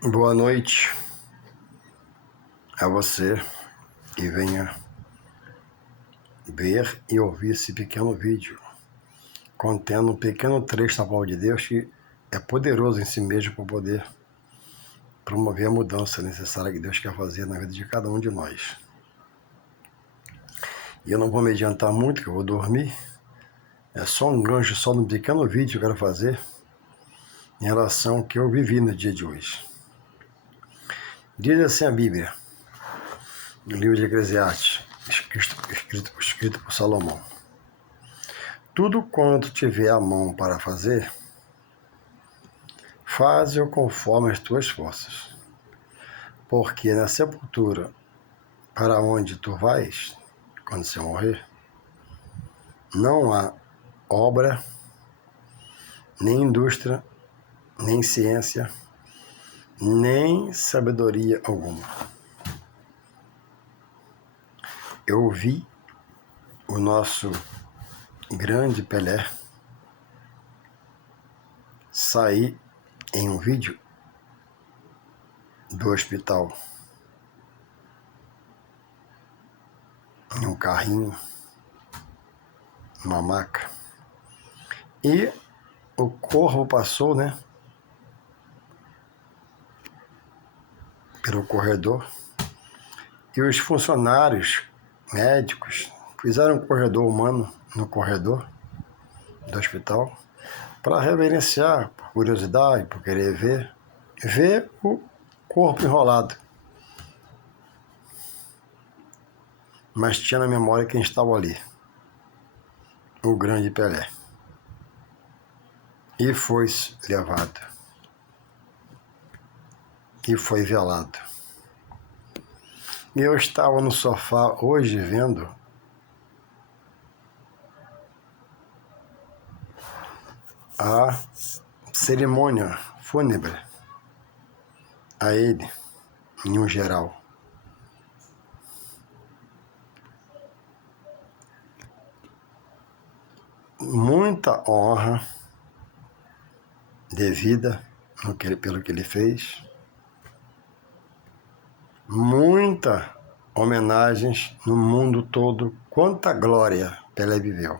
Boa noite a você que venha ver e ouvir esse pequeno vídeo, contendo um pequeno trecho da palavra de Deus que é poderoso em si mesmo para poder promover a mudança necessária que Deus quer fazer na vida de cada um de nós. E eu não vou me adiantar muito, que eu vou dormir. É só um gancho, só num pequeno vídeo que eu quero fazer em relação ao que eu vivi no dia de hoje. Diz assim a Bíblia, no livro de Eclesiastes, escrito por Salomão. Tudo quanto tiver a mão para fazer, faze-o conforme as tuas forças. Porque na sepultura, para onde tu vais, quando você morrer, não há obra, nem indústria, nem ciência, nem sabedoria alguma. Eu vi o nosso grande Pelé sair em um vídeo do hospital, em um carrinho, uma maca, e o corpo passou, pelo corredor, e os funcionários médicos fizeram um corredor humano no corredor do hospital para reverenciar, por curiosidade, por querer ver o corpo enrolado. Mas tinha na memória quem estava ali, o grande Pelé. E foi levado. E foi velado. E eu estava no sofá hoje vendo a cerimônia fúnebre a ele, em um geral. Muita honra devida pelo que ele fez, muita homenagens no mundo todo, quanta glória Pelé viveu.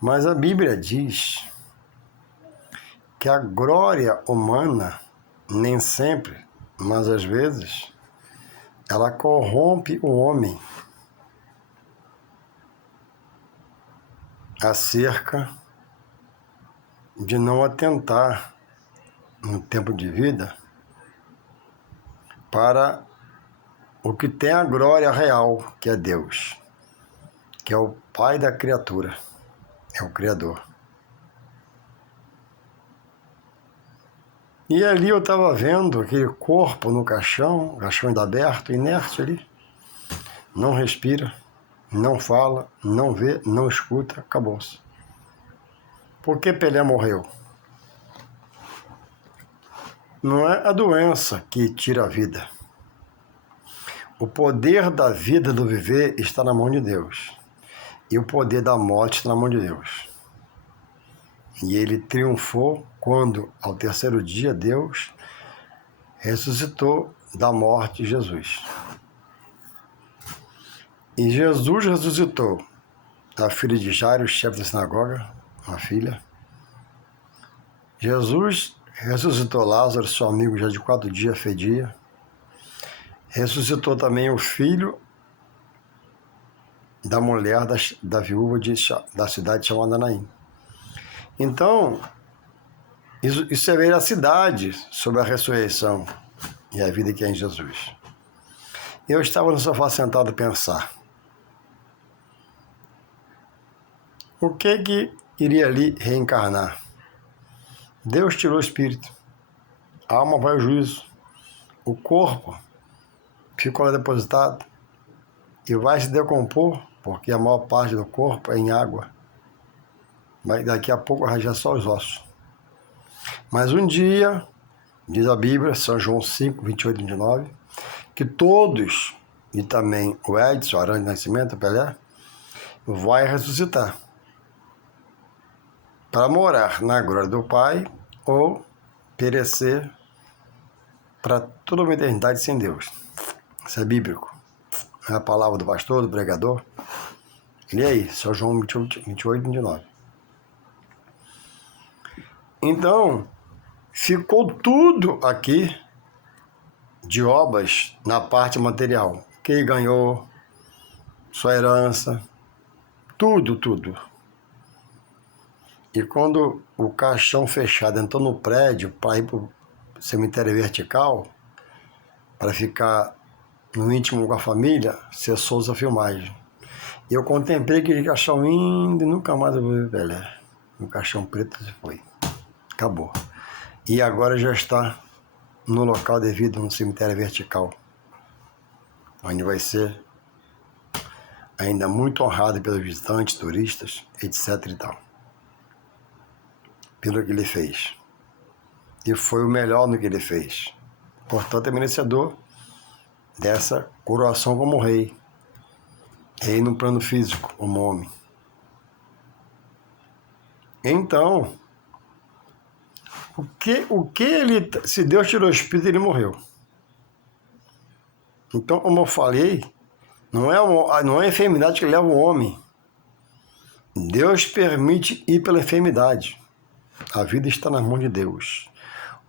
Mas a Bíblia diz que a glória humana, nem sempre, mas às vezes, ela corrompe o homem acerca de não atentar no tempo de vida para o que tem a glória real, que é Deus, que é o Pai da criatura, é o Criador. E ali eu estava vendo aquele corpo no caixão ainda aberto, inerte ali, não respira, não fala, não vê, não escuta, acabou-se. Por que Pelé morreu? Não é a doença que tira a vida. O poder da vida, do viver, está na mão de Deus. E o poder da morte está na mão de Deus. E ele triunfou quando, ao terceiro dia, Deus ressuscitou da morte Jesus. E Jesus ressuscitou a filha de Jairo, chefe da sinagoga, uma filha. Jesus ressuscitou Lázaro, seu amigo, já de 4 dias fedia. Ressuscitou também o filho da mulher da viúva da cidade chamada Naim. Então, isso é veracidade sobre a ressurreição e a vida que é em Jesus. Eu estava no sofá sentado a pensar. O que iria ali reencarnar? Deus tirou o espírito. A alma vai ao juízo. O corpo ficou lá depositado e vai se decompor, porque a maior parte do corpo é em água. Mas daqui a pouco vai rajar só os ossos. Mas um dia, diz a Bíblia, São João 5, 28 e 29, que todos, e também o Edson, o Aranha de Nascimento, o Pelé, vai ressuscitar para morar na glória do Pai ou perecer para toda uma eternidade sem Deus. Isso é bíblico. É a palavra do pastor, do pregador. Lê aí, São João 28, 29. Então, ficou tudo aqui de obras na parte material. Quem ganhou, sua herança, tudo. E quando o caixão fechado entrou no prédio para ir para o cemitério vertical, para ficar no íntimo com a família, cessou a filmagem. E eu contemplei aquele caixão indo e nunca mais eu vi Pelé. O caixão preto se foi. Acabou. E agora já está no local devido, no cemitério vertical, onde vai ser ainda muito honrado pelos visitantes, turistas, etc e tal. Pelo que ele fez. E foi o melhor no que ele fez. Portanto, é merecedor dessa coroação como rei. Rei no plano físico, como homem. Então, o que ele... Se Deus tirou o espírito, ele morreu. Então, como eu falei, não é a enfermidade que leva o homem. Deus permite ir pela enfermidade. A vida está nas mãos de Deus.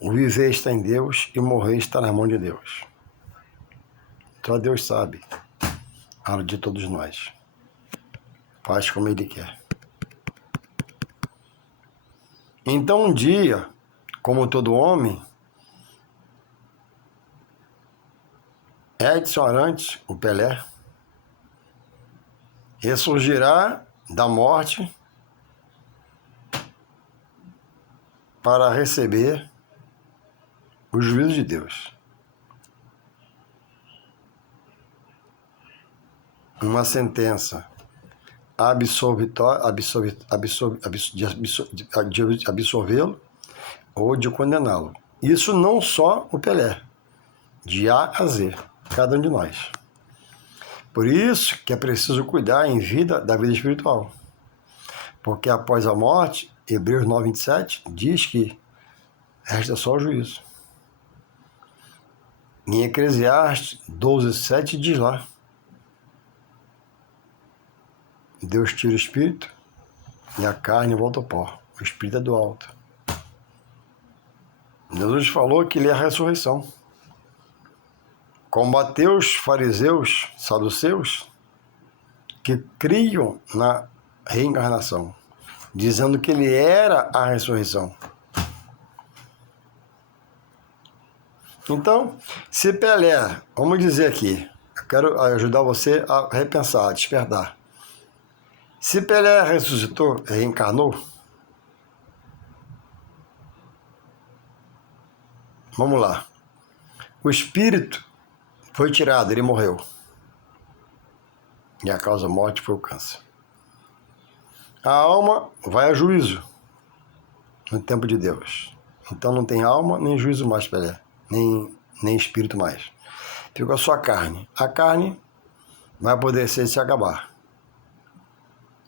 O viver está em Deus e o morrer está nas mãos de Deus. Só Deus sabe a hora de todos nós. Faz como Ele quer. Então um dia, como todo homem, Edson Arantes, o Pelé, ressurgirá da morte para receber o juízo de Deus. Uma sentença de absolvê-lo ou de condená-lo. Isso não só o Pelé, de A a Z, cada um de nós. Por isso que é preciso cuidar em vida da vida espiritual. Porque após a morte, Hebreus 9:27 diz que resta só o juízo. Em Eclesiastes 12:7 diz lá: Deus tira o espírito e a carne volta ao pó. O espírito é do alto. Jesus falou que ele é a ressurreição. Combateu os fariseus, saduceus, que criam na reencarnação, dizendo que ele era a ressurreição. Então, se Pelé, vamos dizer aqui, eu quero ajudar você a repensar, a despertar. Se Pelé ressuscitou, reencarnou, vamos lá. O espírito foi tirado, ele morreu. E a causa da morte foi o câncer. A alma vai a juízo no tempo de Deus. Então não tem alma nem juízo mais, Pelé. Nem espírito mais. Fica só a carne. A carne vai poder se acabar.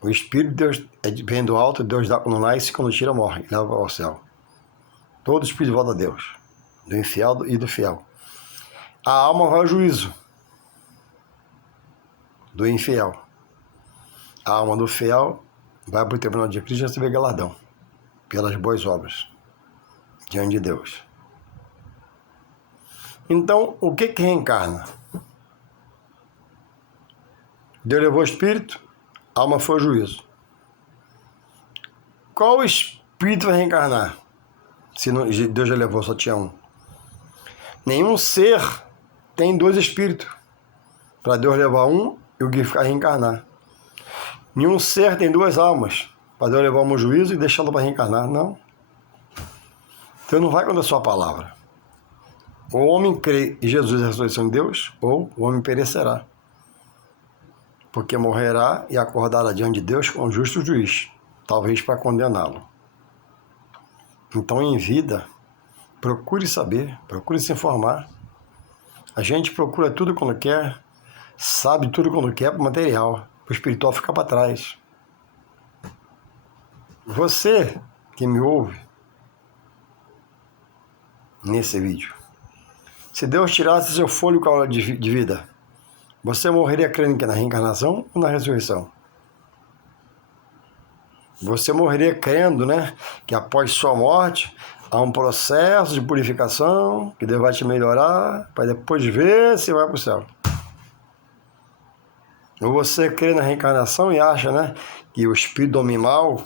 O espírito Deus vem do alto, Deus dá quando nasce, quando tira morre, leva ao céu. Todo espírito volta a Deus, do infiel e do fiel. A alma vai ao juízo do infiel. A alma do fiel vai para o tribunal de Cristo e receber galardão pelas boas obras diante de Deus. Então, o que reencarna? Deus levou o espírito, a alma foi ao juízo. Qual espírito vai reencarnar? Se não, Deus já levou, só tinha um. Nenhum ser tem dois espíritos. Para Deus levar um e o que ficar reencarnar. Nenhum ser tem duas almas. Para Deus levar um juízo e deixá-lo para reencarnar. Não. Então não vai contra a sua palavra. O homem crê em Jesus, a ressurreição de Deus, ou o homem perecerá. Porque morrerá e acordará diante de Deus com um justo juiz, talvez para condená-lo. Então, em vida, procure saber, procure se informar. A gente procura tudo quando quer, sabe tudo quando quer para o material, para o espiritual ficar para trás. Você que me ouve, nesse vídeo. Se Deus tirasse seu fôlego de vida, você morreria crendo na reencarnação ou na ressurreição? Você morreria crendo, né, que após sua morte há um processo de purificação, que Deus vai te melhorar, para depois ver se vai para o céu. Ou você crê na reencarnação e acha, né, que o espírito do homem mau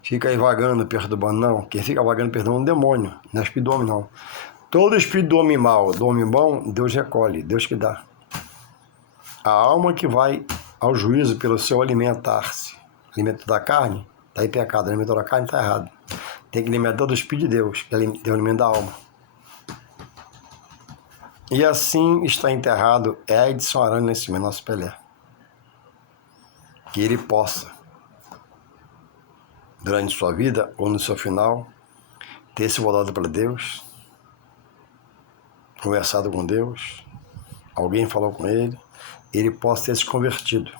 fica aí vagando, perturbando. Não, quem fica vagando, perturbando é um demônio, não é espírito do homem, não. Todo espírito do homem mau, do homem bom, Deus recolhe, Deus que dá. A alma que vai ao juízo pelo seu alimentar-se, alimento da carne, está em pecado, o alimento da carne está errado. Tem que alimentar do Espírito de Deus, que é o alimento da alma. E assim está enterrado Edson Aranha Nascimento, nosso Pelé. Que ele possa, durante sua vida ou no seu final, ter se voltado para Deus, conversado com Deus, alguém falou com ele possa ter se convertido.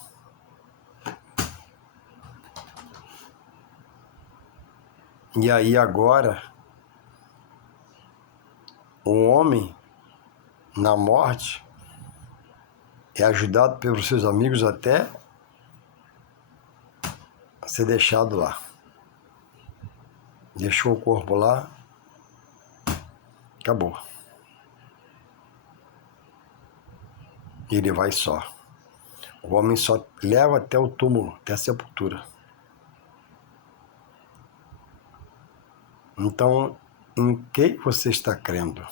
E aí agora, o homem, na morte, é ajudado pelos seus amigos até ser deixado lá. Deixou o corpo lá, acabou. Ele vai só. O homem só leva até o túmulo, até a sepultura. Então, em que você está crendo?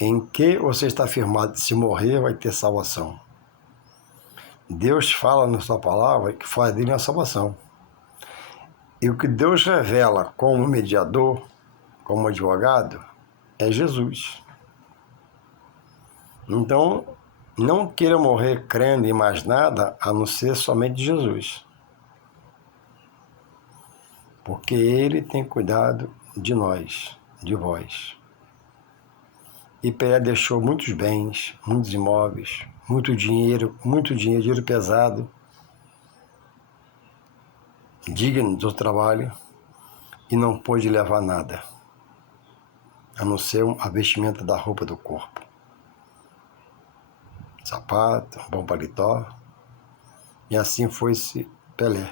Em que você está afirmado? Se morrer, vai ter salvação. Deus fala na sua palavra que faz dele a salvação. E o que Deus revela como mediador, como advogado, é Jesus. Então, não queira morrer crendo em mais nada a não ser somente Jesus. Porque Ele tem cuidado de nós, de vós. E Pelé deixou muitos bens, muitos imóveis, muito dinheiro, dinheiro pesado, digno do trabalho, e não pôde levar nada, a não ser a vestimenta da roupa do corpo. Sapato, um bom paletó, e assim foi-se Pelé.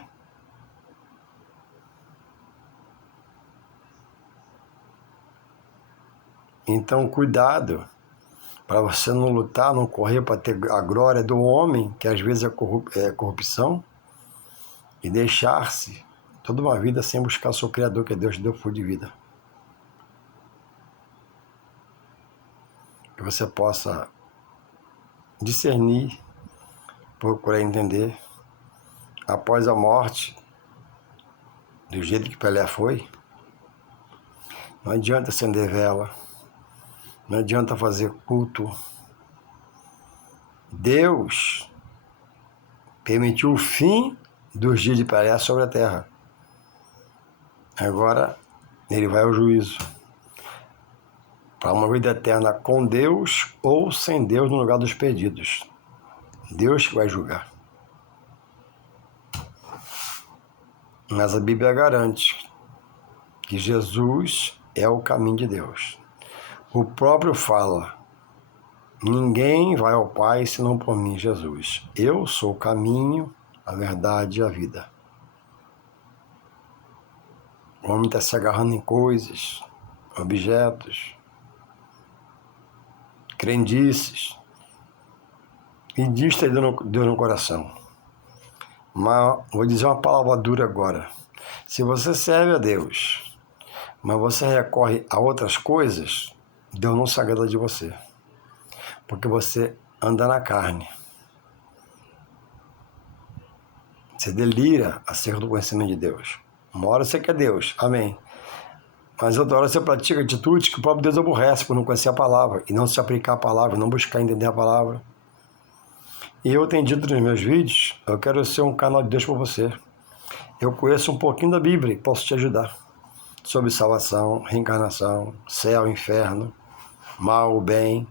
Então, cuidado para você não lutar, não correr para ter a glória do homem, que às vezes é corrupção, e deixar-se toda uma vida sem buscar o seu Criador, que Deus deu fôlego de vida. Que você possa discernir, procurar entender, após a morte, do jeito que Pelé foi, não adianta acender vela, não adianta fazer culto. Deus permitiu o fim dos dias de Pelé sobre a terra. Agora ele vai ao juízo para uma vida eterna com Deus ou sem Deus no lugar dos perdidos. Deus que vai julgar. Mas a Bíblia garante que Jesus é o caminho de Deus. O próprio fala: ninguém vai ao Pai senão por mim, Jesus. Eu sou o caminho, a verdade e a vida. O homem está se agarrando em coisas, objetos, crendices, e diz que Deus no coração. Mas vou dizer uma palavra dura agora. Se você serve a Deus, mas você recorre a outras coisas, Deus não se agrada de você. Porque você anda na carne. Você delira acerca do conhecimento de Deus. Uma hora você quer Deus, amém. Mas outra hora você pratica atitudes que o próprio Deus aborrece por não conhecer a palavra e não se aplicar a palavra, não buscar entender a palavra. E eu tenho dito nos meus vídeos, eu quero ser um canal de Deus para você. Eu conheço um pouquinho da Bíblia e posso te ajudar. Sobre salvação, reencarnação, céu, inferno, mal, bem,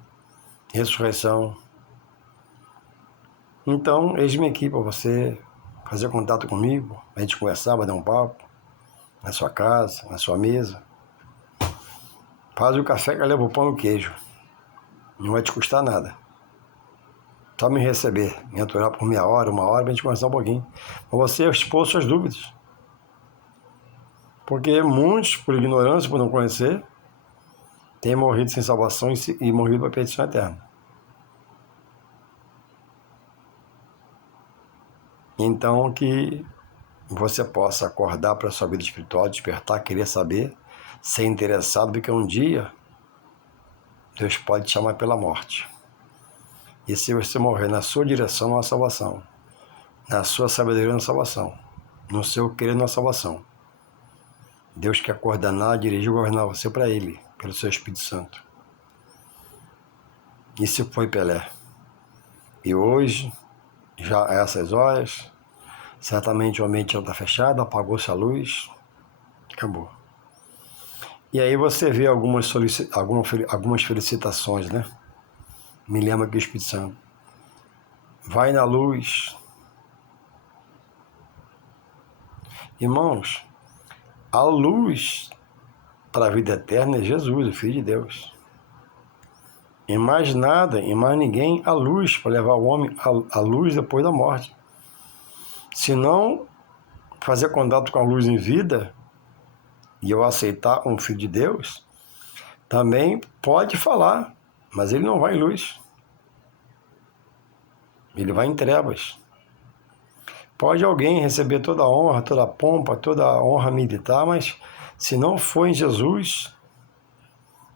ressurreição. Então, eis-me aqui para você fazer contato comigo, a gente conversar, bater um papo, na sua casa, na sua mesa. Faz o café que leva o pão e o queijo. Não vai te custar nada. Só me receber, me aturar por meia hora, uma hora, pra gente conversar um pouquinho. Pra você expor suas dúvidas. Porque muitos, por ignorância, por não conhecer, têm morrido sem salvação e morrido para a perdição eterna. Então, que você possa acordar para a sua vida espiritual, despertar, querer saber, ser interessado, porque um dia Deus pode te chamar pela morte. E se você morrer na sua direção, não há salvação. Na sua sabedoria, não há salvação. No seu querer, não há salvação. Deus quer coordenar, dirigir e governar você para Ele, pelo seu Espírito Santo. Isso foi Pelé. E hoje, já a essas horas, certamente o ambiente já está fechado, apagou-se a luz, acabou. E aí você vê algumas felicitações, né? Me lembra que o Espírito Santo vai na luz. Irmãos, a luz para a vida eterna é Jesus, o Filho de Deus. Em mais nada, em mais ninguém, a luz para levar o homem à luz depois da morte. Se não fazer contato com a luz em vida e eu aceitar um Filho de Deus, também pode falar, mas ele não vai em luz. Ele vai em trevas. Pode alguém receber toda a honra, toda a pompa, toda a honra militar, mas se não for em Jesus,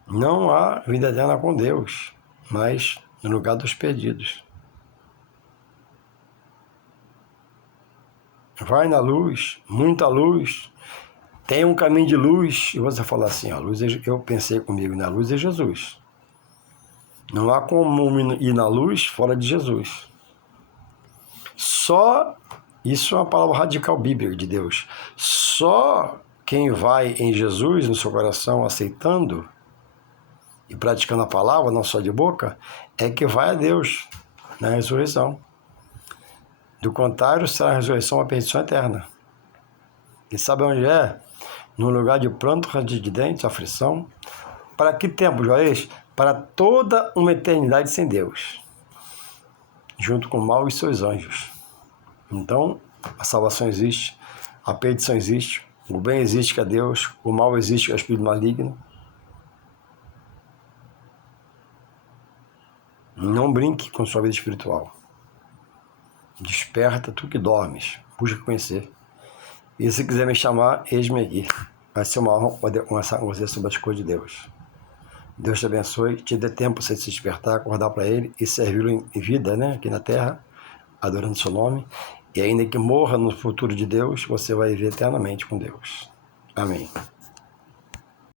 não há vida eterna com Deus, mas no lugar dos perdidos. Vai na luz, muita luz, tem um caminho de luz, e você fala assim, a luz eu pensei comigo, na luz é Jesus. Não há como ir na luz fora de Jesus. Só, isso é uma palavra radical bíblica de Deus, só quem vai em Jesus, no seu coração, aceitando e praticando a palavra, não só de boca, é que vai a Deus na ressurreição. Do contrário, será a ressurreição a perdição eterna. E sabe onde é? No lugar de pranto, ranger de dentes, aflição. Para que tempo, Juarez? Para toda uma eternidade sem Deus, junto com o mal e seus anjos. Então, a salvação existe, a perdição existe, o bem existe que é Deus, o mal existe que é o espírito maligno. Não brinque com sua vida espiritual. Desperta tu que dormes, busca conhecer. E se quiser me chamar, eis-me aqui. Vai ser uma honra poder conversar com você sobre as coisas de Deus. Deus te abençoe, te dê tempo para você se despertar, acordar para Ele e servi-lo em vida, né, aqui na terra, adorando seu nome. E ainda que morra no futuro de Deus, você vai viver eternamente com Deus. Amém.